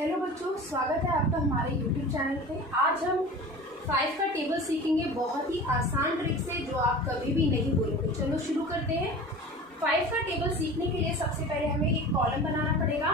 Hello बच्चों, स्वागत है आपका हमारे YouTube चैनल पे। आज हम 5 का टेबल सीखेंगे बहुत ही आसान ट्रिक से जो आप कभी भी नहीं भूलोगे। चलो शुरू करते हैं। 5 का टेबल सीखने के लिए सबसे पहले हमें एक कॉलम बनाना पड़ेगा।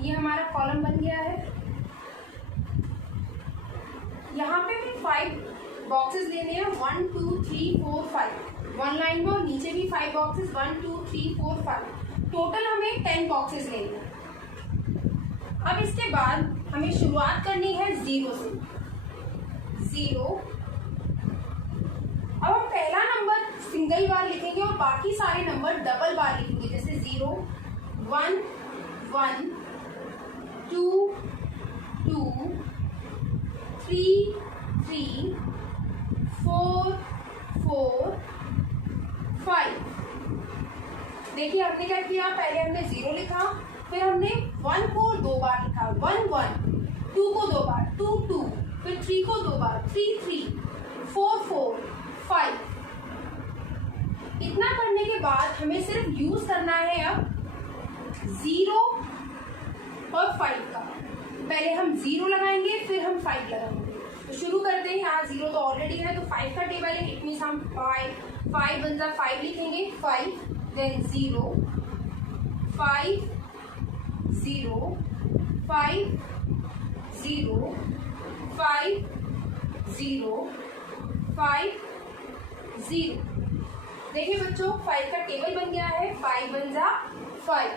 ये हमारा कॉलम बन गया है। यहाँ पे भी 5 बॉक्सेस लेने हैं। 1 2 3 4 5 वन लाइन में, और नीचे भी 5 बॉक्सेस 1 2 3 4 5 टोटल हमें 10 बॉक्सेस लेने हैं। अब इसके बाद हमें शुरुआत करनी है 0 से। 0। अब हम पहला नंबर सिंगल बार लिखेंगे और बाकी सारे नंबर डबल बार लिखेंगे, जैसे 0 1 1 2 2 3 3 4 4 5। देखिए हमने क्या किया, पहले हमने 0 लिखा, फिर हमने 1 को 2 बार लिखा, 1 1, 2 को 2 बार 2 2, फिर 3 को 2 बार 3 3, 4 4 5। इतना करने के बाद हमें सिर्फ यूज करना है अब 0 और 5 का। पहले हम 0 लगाएंगे, फिर हम 5 लगाएंगे। तो शुरू करते हैं। यहाँ 0 तो ऑलरेडी है, तो 5 का टेबल है, इट मीन्स हम 5 बन जा 5 लिखेंगे। 5 देन 0 5 0 5 0 5 0 5 0। देखिए बच्चों, 5 का टेबल बन गया है। 5 बन जा 5,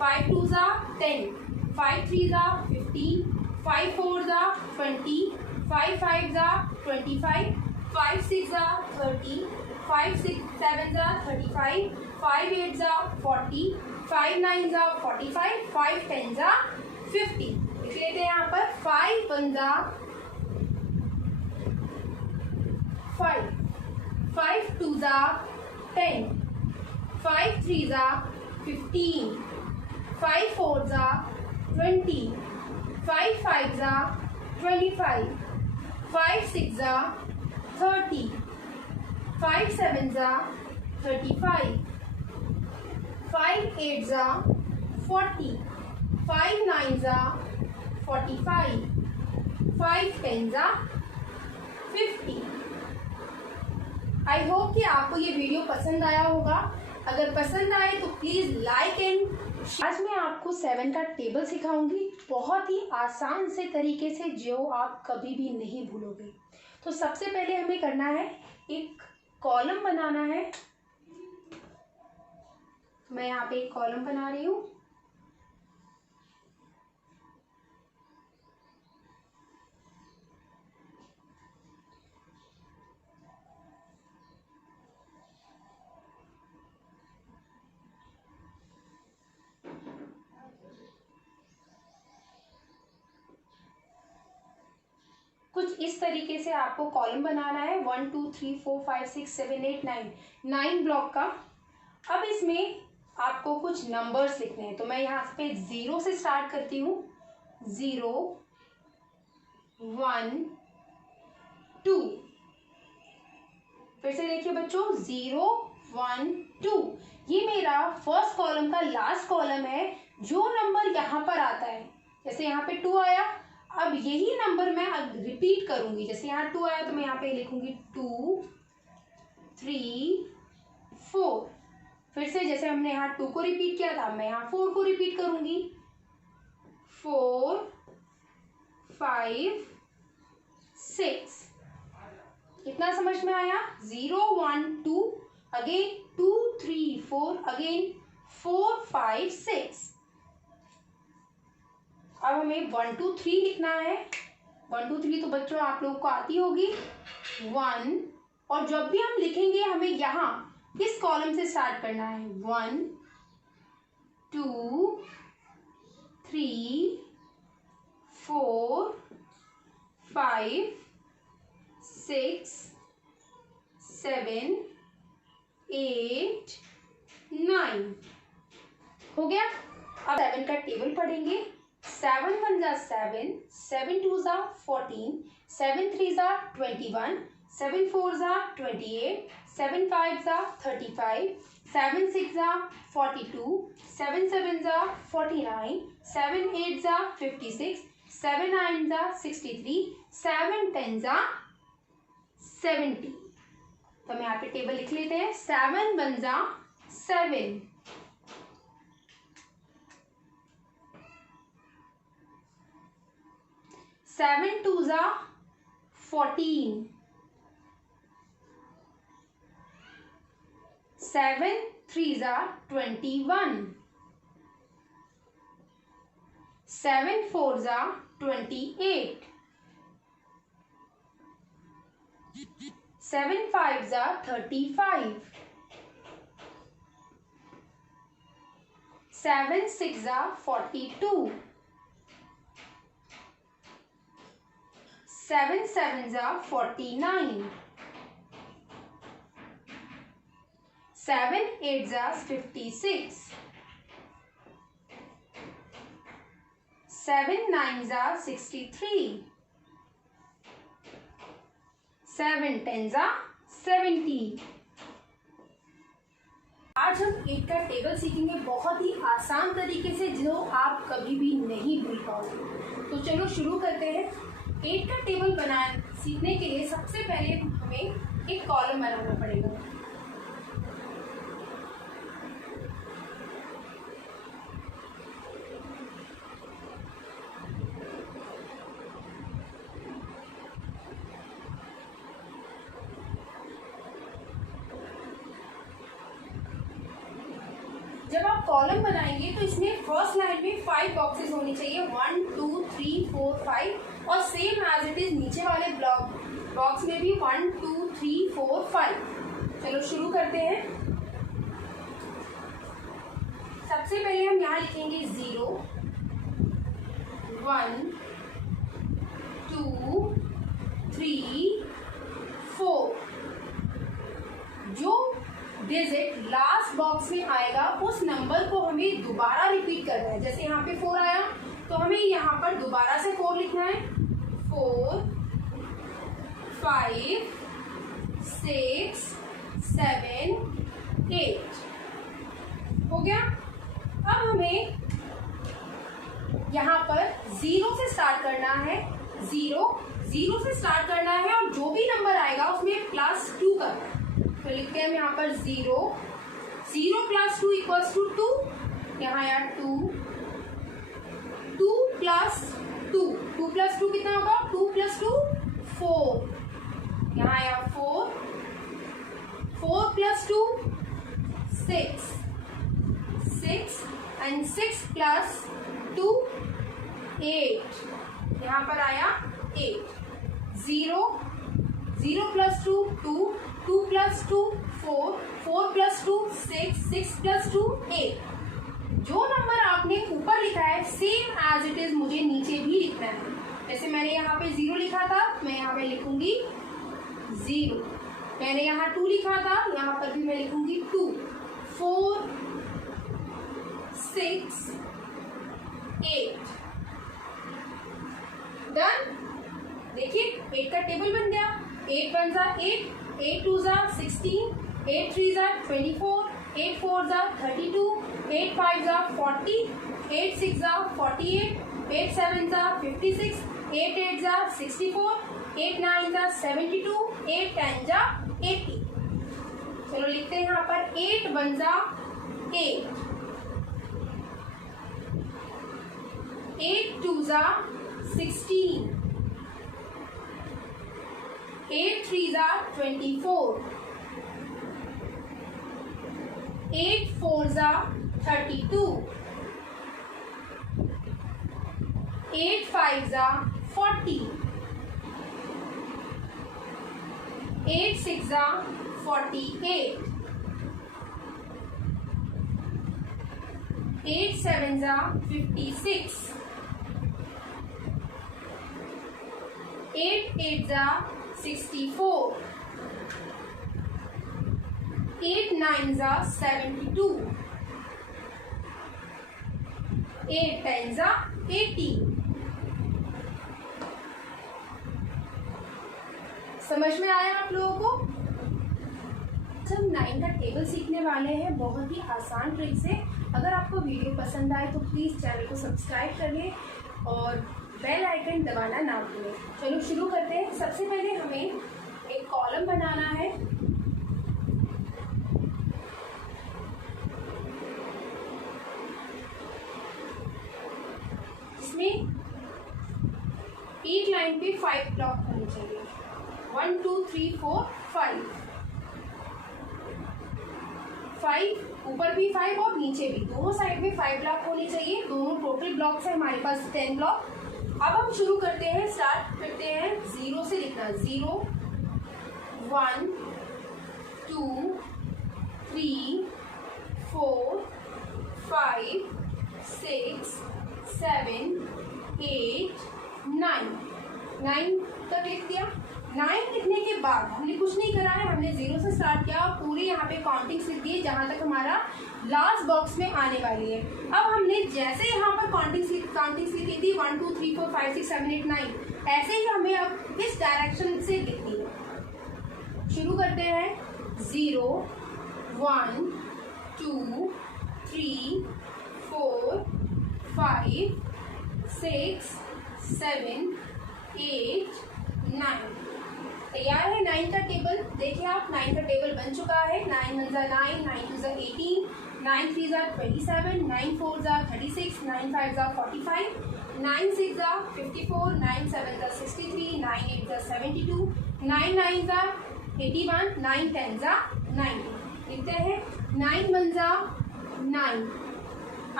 5 2 जा 10, 5 3 जा 15, 5 4 जा 20, 5 5 जा 25, 5 6 जा 30, 5 6 7 जा 35, 5 8 जा 40, 5 9 जा 45, 5 10 जा 50। लिख लेते हैं यहाँ पर 5 1 जा 5, 5 2 जा 10, 5 3 जा 15, 5 4 जा 20, 5 5 जा 25, 5 6 जा 30, 5 7 जा 35, 5 8 जा 40, 5 9 जा 45, 5 10 जा 50। आई होप कि आपको ये वीडियो पसंद आया होगा। अगर पसंद आए तो प्लीज लाइक एंड। आज मैं आपको 7 का टेबल सिखाऊंगी बहुत ही आसान से तरीके से, जो आप कभी भी नहीं भूलोगे। तो सबसे पहले हमें करना है, एक कॉलम बनाना है। मैं यहाँ पे एक कॉलम बना रही हूँ। कुछ इस तरीके से आपको कॉलम बनाना है। 1 2 3 4 5 6 7 8 9 ब्लॉक का। अब इसमें आपको कुछ नंबर्स लिखने हैं, तो मैं यहाँ पे 0 से स्टार्ट करती हूँ। 0 1 2। फिर से देखिए बच्चों, 0 1 2। ये मेरा फर्स्ट कॉलम का लास्ट कॉलम है। जो नंबर यहाँ पर आता है, जैसे यहाँ पे 2 आया, अब यही नंबर मैं रिपीट करूंगी। जैसे यहाँ 2 आया तो मैं यहाँ पे लिखूंगी 2 3 4। फिर से जैसे हमने यहाँ 2 को रिपीट किया था, मैं यहाँ 4 को रिपीट करूंगी। 4 5 6। कितना समझ में आया? 0 1 2, अगेन 2 3 4, अगेन 4 5 6। अब हमें 1 2 3 लिखना है। 1 2 3 तो बच्चों आप लोगों को आती होगी। 1, और जब भी हम लिखेंगे हमें यहाँ इस कॉलम से स्टार्ट करना है। 1 2 3 4 5 6 7 8 9 हो गया। अब 7 का टेबल पढ़ेंगे। 7 1 जा 7, 7 2 जा 14, 7 3 जा 21, 7 4 जा 28, 7 5 जा 35, 7 6 जा 42, 7 7 जा 49, 7 8 जा 56, 7 9 जा 63, 7 10 जा 70। तो हम यहाँ पे टेबल लिख लेते हैं। 7 1 जा 7, 7 2 जा 14, 7 3 जा 21, 7 4 जा 28, 7 5 जा 35, 7 6 जा 42, 7 7 जा 49, 7 8 जा 56, 7 9 जा 63, 7 10 जा 70। आज हम 8 का टेबल सीखेंगे बहुत ही आसान तरीके से, जो आप कभी भी नहीं भूल पाओगे। तो चलो शुरू करते हैं। 8 का टेबल बनाने सीखने के लिए सबसे पहले हमें एक कॉलम बनाना पड़ेगा। जब आप कॉलम बनाएंगे तो इसमें फर्स्ट लाइन में 5 बॉक्सेस होनी चाहिए, 1 2 3 4 5, और सेम एज इट इज नीचे वाले बॉक्स में भी 1 2 3 4 5। चलो शुरू करते हैं। सबसे पहले हम यहाँ लिखेंगे 0 1 2 3 4। जो डिजिट लास्ट बॉक्स में आएगा उस नंबर को हमें दोबारा रिपीट करना है। जैसे यहाँ पे 4 आया तो हमें यहाँ पर दोबारा से 4 लिखना है। 4 5 6 7 8 हो गया। अब हमें यहाँ पर 0 से स्टार्ट करना है। 0 से स्टार्ट करना है और जो भी नंबर आएगा उसमें +2 करना है। तो लिखते हैं हम यहाँ पर 0 + 2 = 2। यहाँ यार 2 + 2 + 2 कितना होगा? 2 + 2 4। यहाँ यार 4 + 2 6 एंड 6 + 2 8। यहाँ पर आया 8। 0 + 2 2 2 + 2 4 4 + 2 6 6 + 2 8। जो नंबर आपने ऊपर लिखा है सेम एज इट इज मुझे नीचे भी लिखना है। जैसे मैंने यहाँ पे 0 लिखा था, मैं यहाँ पे लिखूंगी 0। मैंने यहाँ 2 लिखा था, यहाँ पर भी मैं लिखूंगी 2। 4 6 8 डन। देखिए 8 का टेबल बन गया। 8 1 जा 8, 8 2 जा 16, 8 3 जा 24, 8 4 जा 32, 8 5 जा 40, 8 6 जा 48, 8 7 जा 56, 8 8 जा 64, 8 9 जा 72, 8 10 जा 80। चलो लिखते हैं यहाँ पर 8 1 जा 8, 8 2 जा 16, 8 3 जा 24, 8 4 जा 32, 8 5 जा 40, 8 6 जा 48, 8 7 56, 8 8 64, 8 9 72, 8 10 80। समझ में आया आप लोगों को? हम 9 का टेबल सीखने वाले हैं बहुत ही आसान ट्रिक से। अगर आपको वीडियो पसंद आए तो प्लीज़ चैनल को सब्सक्राइब करिए और बेल आइकन दबाना ना भूलें। चलो शुरू करते हैं। सबसे पहले हमें एक कॉलम बनाना है। इसमें एक लाइन पे 5 ब्लॉक होने चाहिए। 1 2 3 4 5 ऊपर भी 5 और नीचे भी, दोनों साइड में 5 ब्लॉक होने चाहिए। दोनों टोटल ब्लॉक्स है हमारे पास 10 ब्लॉक। अब हम शुरू करते हैं, स्टार्ट करते हैं 0 से लिखना। 0 1 2 3 4 5 6 7 8 9 तक लिख दिया। 9 लिखने के बाद हमने कुछ नहीं करा है, हमने 0 से स्टार्ट किया, पूरे यहाँ पे काउंटिंग्स लिख दिए जहाँ तक हमारा लास्ट बॉक्स में आने वाली है। अब हमने जैसे यहाँ पर काउंटिंग्स लिखी थी 1 2 3 4 5 6 7 8 9, ऐसे ही हमें अब इस डायरेक्शन से लिखनी है। शुरू करते हैं। 0 1 2 3 4 5 6 7 8 9। तैयार है 9 का टेबल। देखिए आप 9 का टेबल बन चुका है। 9 1 9, 9 2 18, 9 3 27, 9 4 36, 9 5 45, 9 6 54, 9 7 63, 9 8 72, 9 9 81, 9 10 90। लिखते हैं 9 1 9।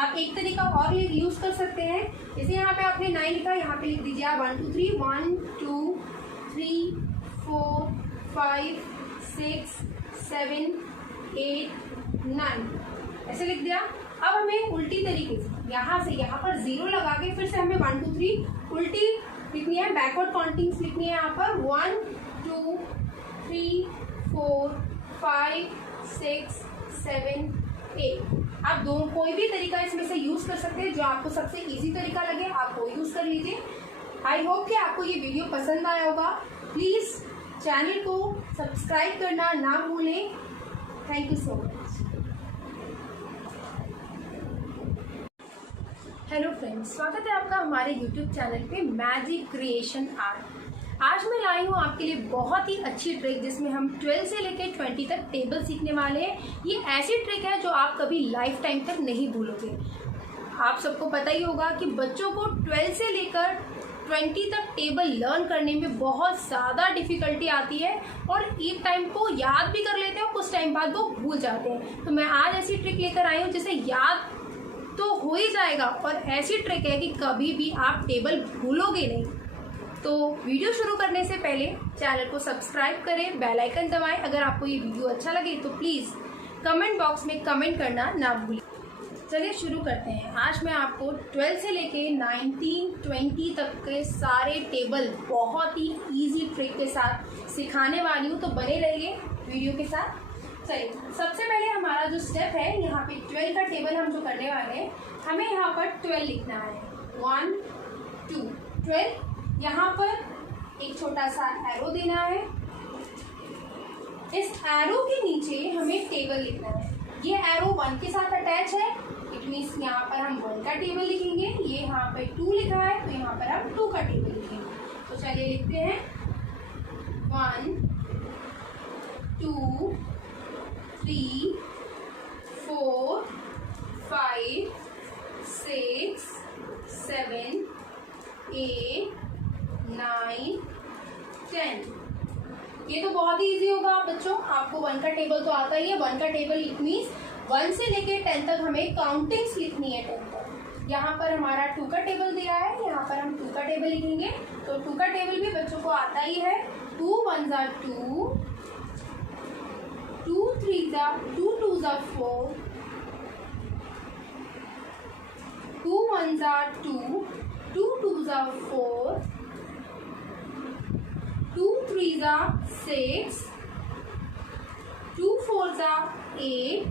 आप एक तरीका और यूज कर सकते हैं। जैसे यहाँ पे आपने 9 लिखा, यहाँ पे लिख दीजिए आप 1 2 3 1 2 3 4 5 6 7 8 9, ऐसे लिख दिया। अब हमें उल्टी तरीके से यहाँ से यहाँ पर 0 लगा के फिर से हमें 1 2 3 उल्टी लिखनी है, बैकवर्ड काउंटिंग्स लिखनी है। यहाँ पर 1 2 3 4 5 6 7 8। आप दो कोई भी तरीका इसमें से यूज कर सकते हैं, जो आपको सबसे इजी तरीका लगे आप वो यूज कर लीजिए। आई होप कि आपको ये वीडियो पसंद आया होगा। प्लीज चैनल को सब्सक्राइब करना ना भूलें। Thank you so much. Hello friends, स्वागत है आपका हमारे यूट्यूब चैनल पे मैजिक क्रिएशन आर्ट। आज मैं लाई हूँ आपके लिए बहुत ही अच्छी ट्रिक जिसमें हम 12 से लेकर 20 तक टेबल सीखने वाले हैं। ये ऐसी ट्रिक है जो आप कभी लाइफ टाइम तक नहीं भूलोगे। आप सबको पता ही होगा कि बच्चों को 12 से लेकर 20 तक टेबल लर्न करने में बहुत ज़्यादा डिफ़िकल्टी आती है और एक टाइम को याद भी कर लेते हैं, कुछ टाइम बाद वो भूल जाते हैं। तो मैं आज ऐसी ट्रिक लेकर आई हूँ जिसे याद तो हो ही जाएगा और ऐसी ट्रिक है कि कभी भी आप टेबल भूलोगे नहीं। तो वीडियो शुरू करने से पहले चैनल को सब्सक्राइब करें, बेल आइकन दबाएं। अगर आपको ये वीडियो अच्छा लगे तो प्लीज़ कमेंट बॉक्स में कमेंट करना ना भूलें। चलिए शुरू करते हैं। आज मैं आपको 12 से लेके 19 20 तक के सारे टेबल बहुत ही इजी ट्रिक के साथ सिखाने वाली हूँ, तो बने रहिए वीडियो के साथ। चलिए सबसे पहले हमारा जो स्टेप है, यहाँ पे 12 का टेबल हम जो करने वाले हैं, हमें यहाँ पर 12 लिखना है। 1 2 12। यहाँ पर एक छोटा सा एरो देना है। इस एरो के नीचे हमें टेबल लिखना है। ये एरो 1 के साथ अटैच है, इट मीन्स यहाँ पर हम 1 का टेबल लिखेंगे। ये यहाँ पर 2 लिखा है तो यहाँ पर हम 2 का टेबल लिखेंगे। तो चलिए लिखते हैं 1 2 3 4 5 6 7 8 9 10। ये तो बहुत ही इजी होगा बच्चों, आपको 1 का टेबल तो आता ही है। 1 का टेबल मीन्स 1 से लेके 10 तक हमें काउंटिंग्स लिखनी है 10 तक। यहाँ पर हमारा 2 का टेबल दिया है, यहाँ पर हम 2 का टेबल लिखेंगे। तो 2 का टेबल भी बच्चों को आता ही है। 2 1 2, 2 3 2 2 4, 2 1s are 2, 2 2s are 4, 2 3s are 6, 2 4s are 8,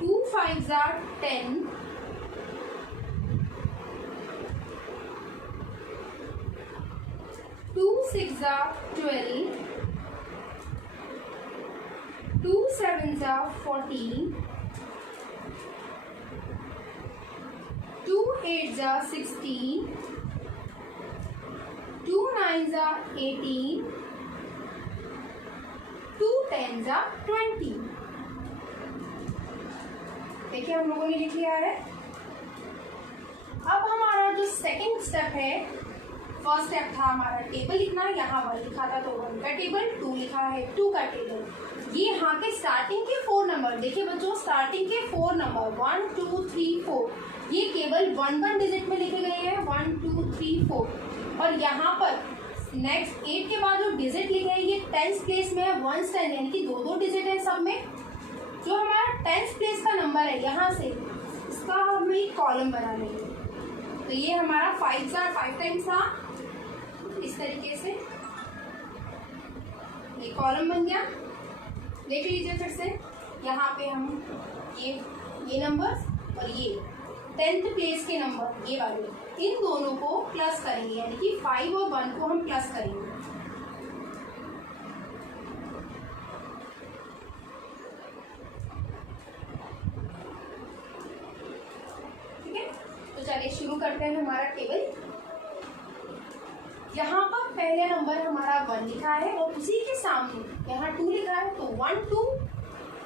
2 5s are 10, 2 6s are 12, 2 7s are 14, 2 8s are 16, 2 9s are 18, 2 10s are 20। देखिए हम लोगों ने लिख लिया है। अब हमारा जो सेकंड स्टेप है, फर्स्ट स्टेप था हमारा टेबल लिखना, यहाँ 1 लिखा था तो 1 का टेबल, 2 लिखा है 2 का टेबल। ये यहाँ के स्टार्टिंग के 4 नंबर, देखिए बच्चों स्टार्टिंग के 4 नंबर 1 2 3 4 ये केवल 1 डिजिट में लिखे गए हैं, 1 2 3 4। और यहाँ पर नेक्स्ट 8 के बाद जो डिजिट लिखे हैं ये 10th प्लेस में है, 1 10 यानी कि 2 डिजिट है सब में। जो हमारा 10th प्लेस का नंबर है यहाँ से इसका हम एक कॉलम बना लेंगे। तो ये हमारा 5 टाइम्स था, इस तरीके से ये कॉलम बन गया। देख लीजिए फिर से, यहाँ पे हम ये नंबर्स और ये 10th प्लेस के नंबर ये वाले, इन दोनों को प्लस करेंगे, यानी कि 5 और 1 को हम प्लस करेंगे। ठीक है, तो चलिए शुरू करते हैं हमारा टेबल। यहाँ पर पहले नंबर हमारा 1 लिखा है और उसी के सामने यहाँ 2 लिखा है, तो 1 2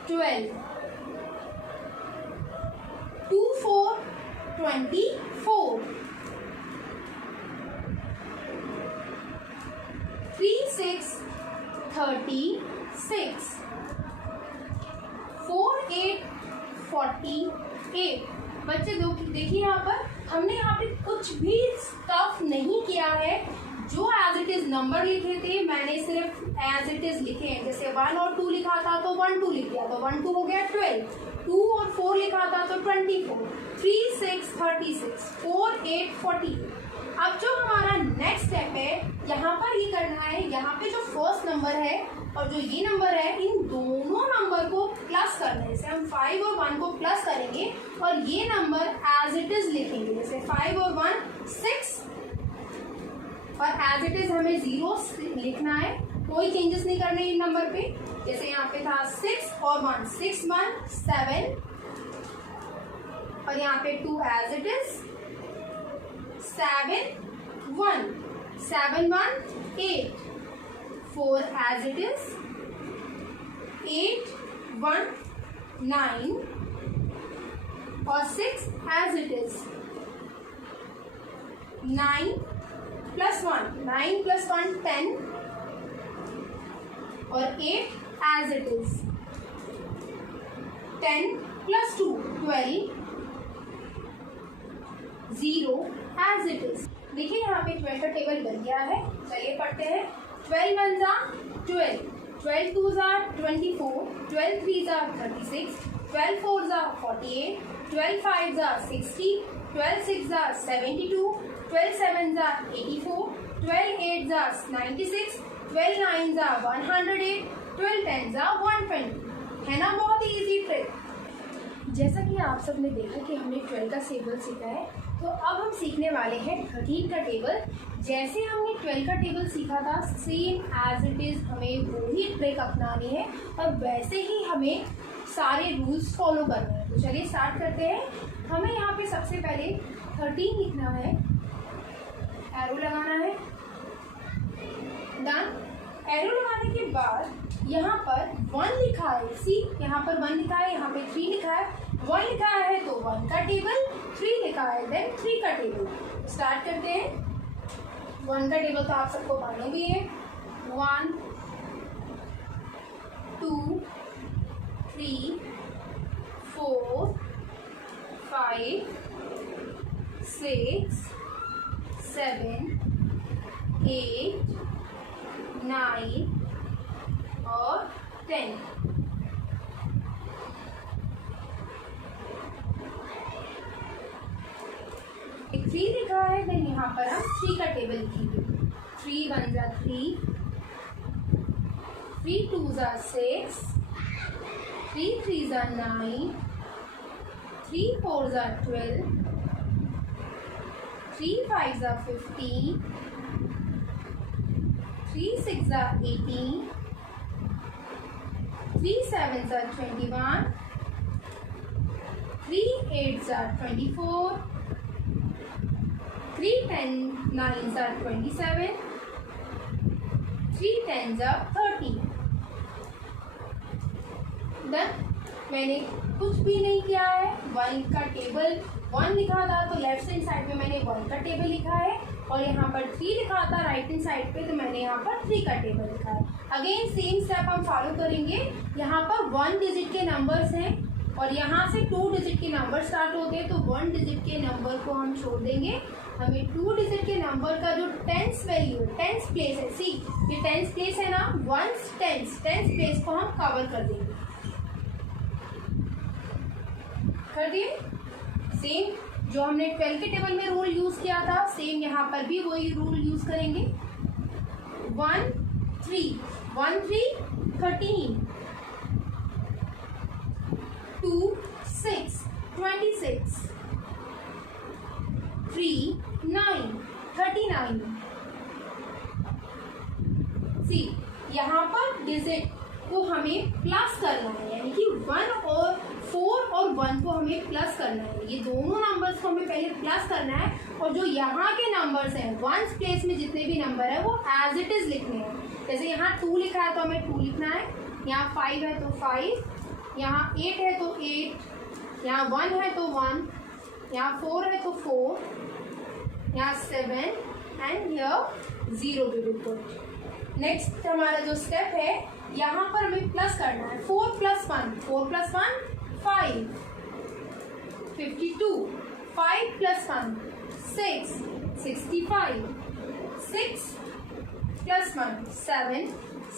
12, 2 4 24, 3 6 36, 4 8 48। बच्चे देखिए यहाँ पर हमने यहाँ पे कुछ भी स्टफ नहीं किया है, जो एज इट इज नंबर लिखे थे मैंने सिर्फ एज इट इज लिखे हैं। जैसे 1 और 2 लिखा था तो 1 2 लिख दिया, तो 1 2 हो गया 12, 2 और 4 लिखा था तो 24, 3 6 36, 4 8 40। अब जो हमारा नेक्स्ट स्टेप है यहाँ पर ये करना है, यहाँ पे जो फर्स्ट नंबर है और जो ये नंबर है इन दोनों नंबर को प्लस करना है। जैसे हम 5 और 1 को प्लस करेंगे और ये नंबर एज इट इज लिखेंगे। जैसे 5 और 1 6 और एज इट इज हमें 0 लिखना है, कोई चेंजेस नहीं करने इन नंबर पे। जैसे यहाँ पे था 6 और 1 6 1 7 और यहाँ पे 2 as it is 7 1 7 1 8, 4 as it is 8 1 9 और 6 as it is 9 plus 1 9 plus 1 10 और 8 as it is 10 plus 2 12 0 as it is। देखिए यहाँ पे 12 का टेबल बन गया है। चलिए पढ़ते हैं। 12 1s are 12, 12 2s are 24, 12 3s are 36, 12 4s are 48, 12 5s are 60, 12 6s are 72, 12 7s are 84, 12 8s are 96, 12 9s are 108, 12 10s are 120। है ना बहुत ही इजी ट्रिक। जैसा कि आप सब ने देखा कि हमने 12 का टेबल सीखा है, तो अब हम सीखने वाले हैं 13 का टेबल। जैसे हमने 12 का टेबल सीखा था सेम एज इट इज़ हमें वही ट्रिक अपनानी है और वैसे ही हमें सारे रूल्स फॉलो करने हैं। तो चलिए स्टार्ट करते हैं। हमें यहाँ पे सबसे पहले 13 लिखना है, एरो लगाना है, डन। एरो लगाने के बाद यहाँ पर 1 लिखा है, सी यहाँ पर 1 लिखा है, यहाँ पे 3 लिखा है। 1 लिखा है तो 1 का टेबल, 3 लिखा है देन 3 का टेबल। स्टार्ट करते हैं। 1 का टेबल तो आप सबको मालूम भी है, 1 2 3 4 5 6 7 8 9 और 10। 3 लिखा है, देन यहाँ पर हम 3 का टेबल लिखेंगे। 3 1 जा 3, 3 2 जा 6, 3 3 जा 9, 3 4 जा 12, 3 5 जा 15, 3 6 जा 18, 3 7 जा 21, 3 8 जा 24, 3 10 9 जा 27, 3 10 जा 30। डन। मैंने कुछ भी नहीं किया है। 1 का टेबल 1 लिखा था तो लेफ्ट हैंड साइड पे मैंने 1 का टेबल लिखा है, और यहाँ पर 3 लिखा था राइट हैंड साइड पे तो मैंने यहाँ पर 3 का टेबल लिखा है। अगेन सेम स्टेप हम फॉलो करेंगे। यहाँ पर 1 डिजिट के नंबर्स हैं और यहाँ से 2 डिजिट के नंबर स्टार्ट होते हैं, तो 1 डिजिट के नंबर को हम छोड़ देंगे। हमें 2 डिजिट के नंबर का जो टेंस वैल्यू है, टेंस प्लेस है, सी ये टेंस प्लेस है ना, 1 टेंस प्लेस को हम कवर कर देंगे। कर दिए। सेम जो हमने 12 के टेबल में रूल यूज किया था, सेम यहाँ पर भी वही रूल यूज करेंगे। 1 3 1 3 13, 2 6 26, 3 9 39। सी यहाँ पर डिजिट को हमें प्लस करना है, यानी कि 1 और 4 और 1 को हमें प्लस करना है। ये दोनों नंबर्स को हमें पहले प्लस करना है, और जो यहाँ के नंबर्स हैं 1 प्लेस में जितने भी नंबर है वो एज इट इज लिखने हैं। जैसे यहाँ 2 लिखा है तो हमें 2 लिखना है, यहाँ 5 है तो 5, यहाँ 8 है तो 8, यहाँ 1 है तो 1, यहाँ 4 है तो 4, यहाँ 7 एंड यहाँ 0 भी बिल्कुल। नेक्स्ट हमारा जो स्टेप है, यहाँ पर हमें प्लस करना है। 4 + 1 4 + 1 5, 52, 5 + 1 6 65, 6 + 1 7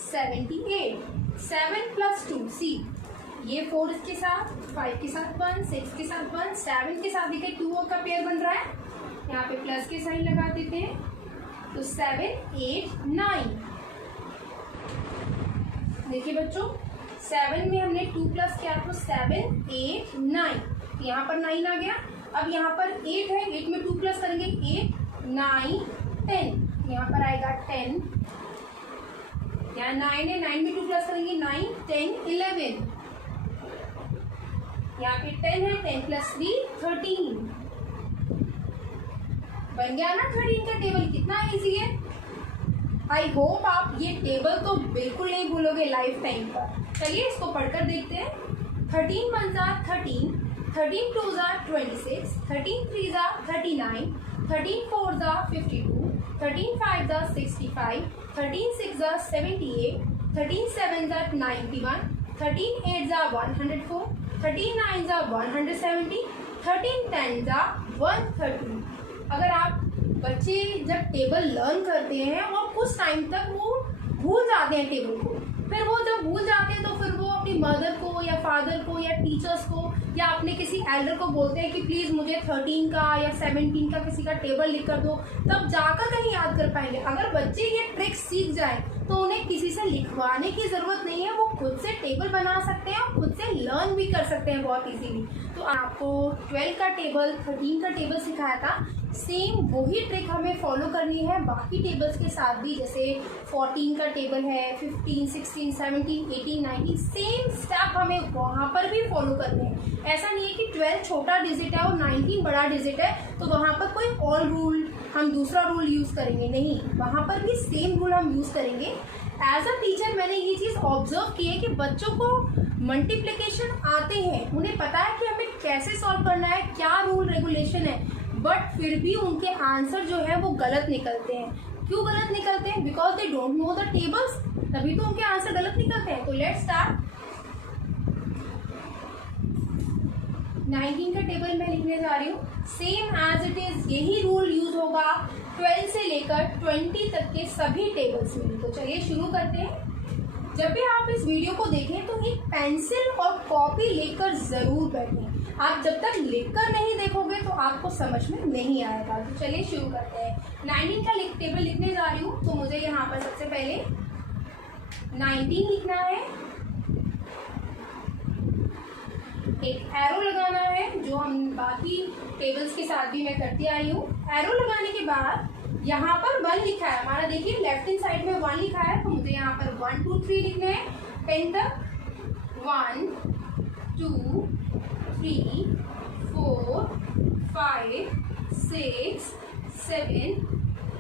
78, 7 + 2 सी ये 4 इसके साथ, 5 के साथ 1, 6 के साथ 1, 7 के साथ देखिए 2 का पेयर बन रहा है, यहाँ पे प्लस के साइन लगा देते हैं, तो 7 8 9। देखिए बच्चों 7 में हमने 2 प्लस किया तो 7 8 9, यहाँ पर 9 आ गया। अब यहाँ पर 8 है, 8 में 2 प्लस करेंगे 8 9 10, यहाँ पर आएगा 10, यहाँ 9 है, 9 में 2 प्लस करेंगे 9 10 11, यहाँ पे 10 है, 10 + 3 13। बन गया ना 13 का टेबल, कितना इजी है। आई होप आप ये टेबल तो बिल्कुल नहीं भूलोगे लाइफ टाइम पर। चलिए इसको पढ़कर देखते हैं। 13 1 जा 13, 13 2 जा 26, 13 3 जा 39, 13 4 जा 52, 13 5 जा 65, 13 6 जा 78, 13 7 जा 91, 13 8 जा 104, 13 9 जा 170, 13 10 जा 130। अगर आप बच्चे जब टेबल लर्न करते हैं और कुछ टाइम तक वो भूल जाते हैं टेबल को, फिर वो जब भूल जाते हैं तो फिर वो अपनी मदर को या फादर को या टीचर्स को या अपने किसी एल्डर को बोलते हैं कि प्लीज़ मुझे 13 का या 17 का किसी का टेबल लिख कर दो, तब जाकर कहीं याद कर पाएंगे। अगर बच्चे ये ट्रिक सीख जाए तो उन्हें किसी से लिखवाने की ज़रूरत नहीं है, वो खुद से टेबल बना सकते हैं और खुद से लर्न भी कर सकते हैं बहुत इजीली। तो आपको 12 का टेबल 13 का टेबल सिखाया था, सेम वही ट्रिक हमें फॉलो करनी है बाकी टेबल्स के साथ भी। जैसे 14 का टेबल है, 15 16 17 18 19, सेम स्टेप हमें वहाँ पर भी फॉलो करने हैं। ऐसा नहीं है कि 12 छोटा डिजिट है और 19 बड़ा डिजिट है तो वहाँ पर कोई और रूल हम दूसरा रूल यूज़ करेंगे, नहीं, वहाँ पर भी सेम रूल हम यूज़ करेंगे। एज अ टीचर मैंने ये चीज़ ऑब्जर्व की है कि बच्चों को मल्टीप्लिकेशन आते हैं, उन्हें पता है कि हमें कैसे सॉल्व करना है, क्या रूल रेगुलेशन है, बट फिर भी उनके आंसर जो है वो गलत निकलते हैं। क्यों गलत निकलते हैं? Because they don't know the tables, तभी तो उनके आंसर गलत निकलते हैं। तो लेट्स स्टार्ट। 19 का टेबल मैं लिखने जा रही हूँ, सेम एज इट इज यही रूल यूज होगा 12 से लेकर 20 तक के सभी टेबल्स में। तो चलिए शुरू करते हैं। जब भी आप इस वीडियो को देखें तो एक पेंसिल और कॉपी लेकर जरूर बैठें। आप जब तक लिखकर नहीं देखोगे तो आपको समझ में नहीं आएगा। तो चलिए शुरू करते हैं। 19 का टेबल लिखने जा रही हूँ, तो मुझे यहाँ पर सबसे पहले 19 लिखना है, एक एरो लगाना है जो हम बाकी टेबल्स के साथ भी मैं करती आई हूँ। एरो लगाने के बाद यहाँ पर 1 लिखा है हमारा, देखिए लेफ्ट हैंड साइड में 1 लिखा है, तो मुझे यहाँ पर 1 2 3 लिखने हैं 10 तक। 1 2 3 4 5 6 7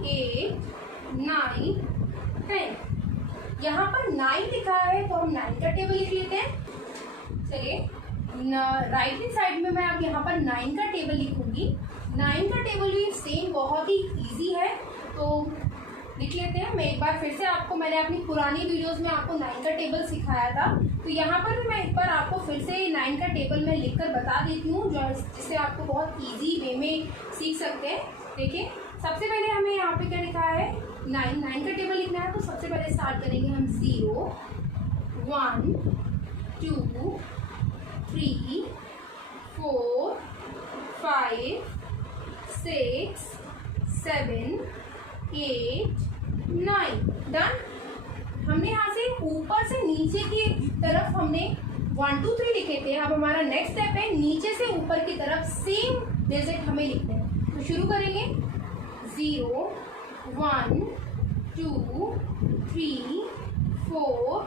8 9 10। यहाँ पर 9 लिखा है तो हम 9 का टेबल लिख लेते हैं। चलिए राइट हैंड साइड में मैं अब यहाँ पर 9 का टेबल लिखूंगी। 9 का टेबल भी सेम बहुत ही इजी है, तो लिख लेते हैं। मैं एक बार फिर से आपको, मैंने अपनी पुरानी वीडियोस में आपको 9 का टेबल सिखाया था, तो यहाँ पर भी मैं एक बार आपको फिर से 9 का टेबल मैं लिखकर बता देती हूँ, जिससे आपको बहुत इजी वे में सीख सकते हैं। देखिए सबसे पहले हमें यहाँ पे क्या लिखा है, 9 का टेबल लिखना है, तो सबसे पहले स्टार्ट करेंगे हम 0 1 2 3 4 5 6 7 8 9। डन। हमने यहाँ से ऊपर से नीचे की तरफ हमने 1 2 3 लिखे थे। अब हमारा नेक्स्ट स्टेप है नीचे से ऊपर की तरफ सेम डिजिट हमें लिखते हैं। तो शुरू करेंगे 0 1 2 3 4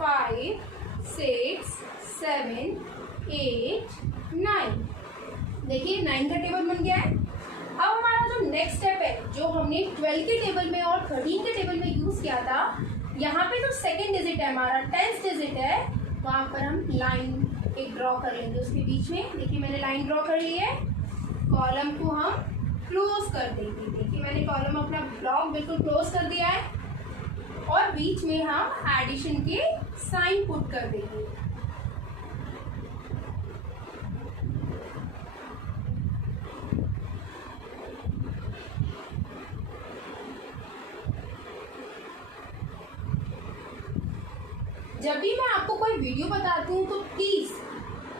5 6 7 8 9। देखिए 9 का टेबल बन गया है। अब हमारा जो नेक्स्ट स्टेप है, जो हमने 12 के टेबल में और 13 के टेबल में यूज किया था, यहाँ पे जो सेकंड डिजिट है हमारा 10th डिजिट है, वहां पर हम लाइन एक ड्रॉ कर लेंगे उसके बीच में। देखिए मैंने लाइन ड्रॉ कर ली है। कॉलम को हम क्लोज कर देंगे। देखिए मैंने कॉलम अपना ब्लॉक बिल्कुल क्लोज कर दिया है, और बीच में हम एडिशन के साइन पुट कर देंगे। जब भी मैं आपको कोई वीडियो बताती हूँ तो प्लीज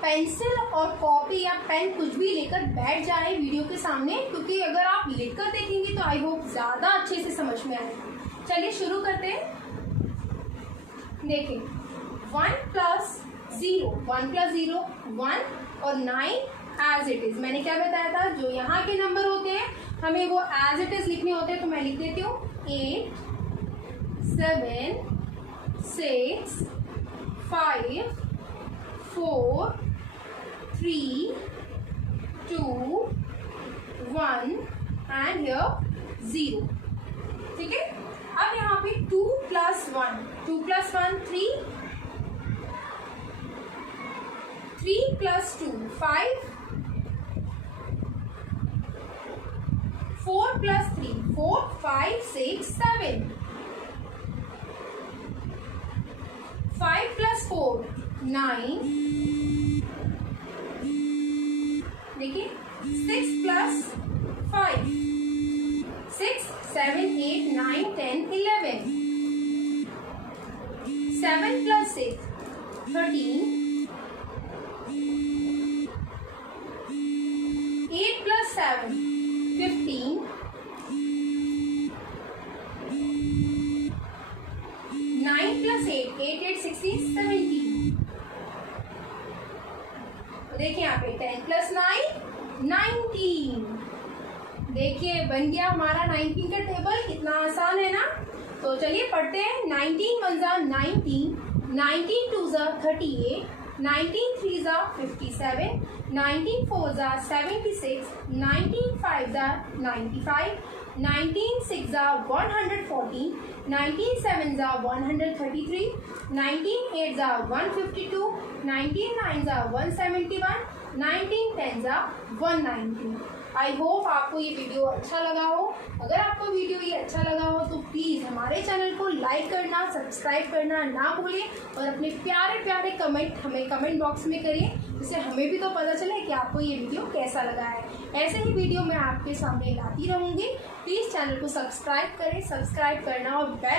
पेंसिल और कॉपी या पेन कुछ भी लेकर बैठ जाए वीडियो के सामने, क्योंकि अगर आप लिखकर देखेंगे तो आई होप ज्यादा अच्छे से समझ में आएगा। चलिए शुरू करते हैं। देखिए 1 प्लस 0 1 और 9 एज इट इज। मैंने क्या बताया था, जो यहाँ के नंबर होते हैं हमें वो एज इट इज लिखने होते हैं, तो मैं लिख देती हूँ 8 7 6 5 4 3 2 1 एंड हियर 0। ठीक है। अब यहाँ पे 2 प्लस 1 3 3 प्लस 2 5 4 प्लस 3 4 5 6 7 5 प्लस 4 9। देखिए 6 प्लस 5 6 7 8 9 10 11। 7 प्लस 6 13। 8 प्लस 7 15। 9 प्लस 8 8 8 16 17। देखिए यहाँ पे 10 प्लस 9 19। देखिए बन गया हमारा 19 का टेबल। कितना आसान है ना। तो चलिए पढ़ते हैं। 19 1 जा 19, 19 2 जा 38, 19 3 जा 57, 19 4 जा 76, 19 5 जा 95, 19 6 जा 114, 19 7 जा 133, 19 8 जा 152, 19 9 जा 171, 19 10 जा 190। आई होप आपको ये वीडियो अच्छा लगा हो। अगर आपको वीडियो ये अच्छा लगा हो तो प्लीज़ हमारे चैनल को लाइक करना, सब्सक्राइब करना ना भूलें, और अपने प्यारे प्यारे कमेंट हमें कमेंट बॉक्स में करिए, जिससे हमें भी तो पता चले कि आपको ये वीडियो कैसा लगा है। ऐसे ही वीडियो मैं आपके सामने लाती रहूँगी। प्लीज़ चैनल को सब्सक्राइब करें, सब्सक्राइब करना और बेल